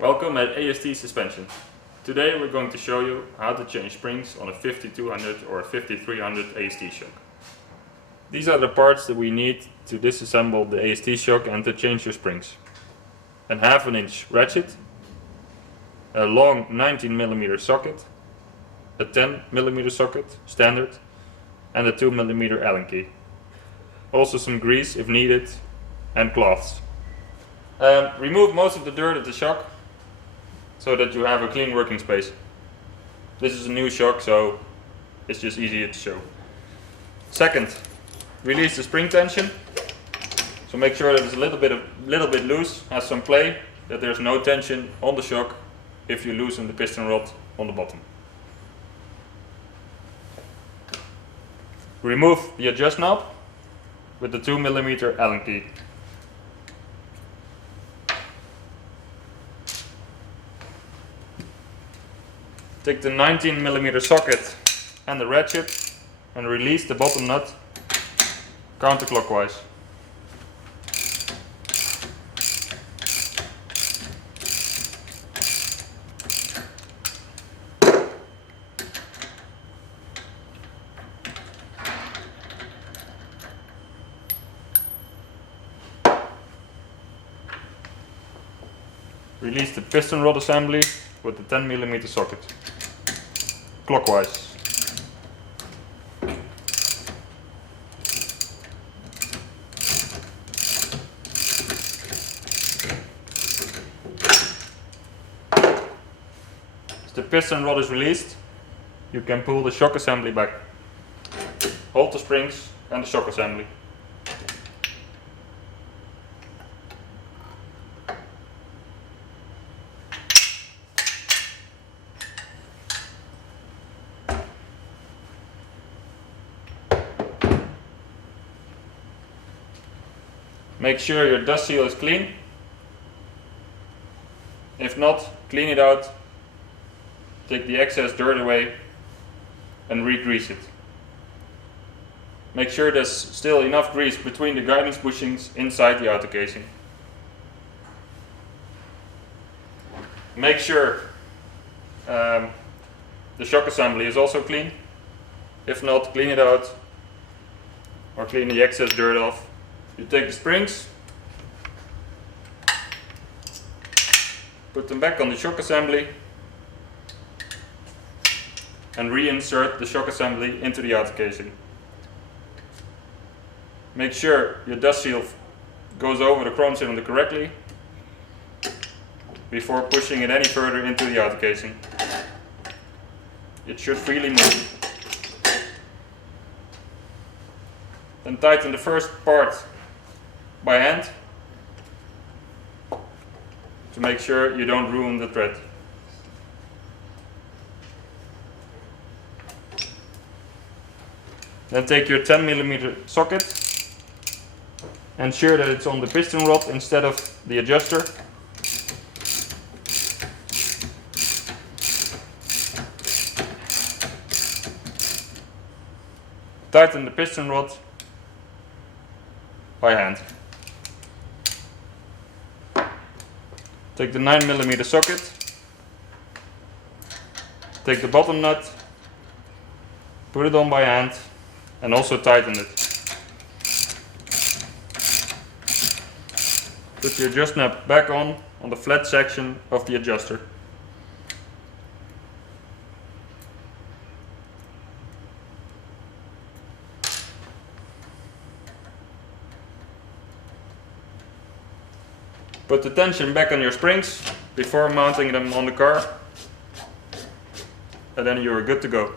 Welcome at AST Suspension. Today we're going to show you how to change springs on a 5200 or a 5300 AST shock. These are the parts that we need to disassemble the AST shock and to change your springs. A 1/2 inch ratchet, a long 19mm socket, a 10mm socket, standard, and a 2mm Allen key. Also some grease if needed, and cloths. Remove most of the dirt of the shock so that you have a clean working space. This is a new shock, so it's just easier to show. Second, release the spring tension. So make sure that it's a little bit loose, has some play, that there's no tension on the shock if you loosen the piston rod on the bottom. Remove the adjust knob with the 2mm Allen key. Take the 19mm socket and the ratchet and release the bottom nut counterclockwise. Release the piston rod assembly with the 10mm socket, clockwise. As the piston rod is released, you can pull the shock assembly back. Hold the springs and the shock assembly. Make sure your dust seal is clean. If not, clean it out, take the excess dirt away and re-grease it. Make sure there's still enough grease between the guidance bushings inside the outer casing. Make sure the shock assembly is also clean. If not, clean it out or clean the excess dirt off. You take the springs, put them back on the shock assembly and reinsert the shock assembly into the outer casing. Make sure your dust seal goes over the chrome cylinder correctly before pushing it any further into the outer casing. It should freely move. Then tighten the first part by hand to make sure you don't ruin the thread. Then take your 10mm socket, ensure that it's on the piston rod instead of the adjuster. Tighten the piston rod by hand. Take the 9mm socket, take the bottom nut, put it on by hand and also tighten it. Put the adjust knob back on the flat section of the adjuster. Put the tension back on your springs before mounting them on the car, and then you are good to go.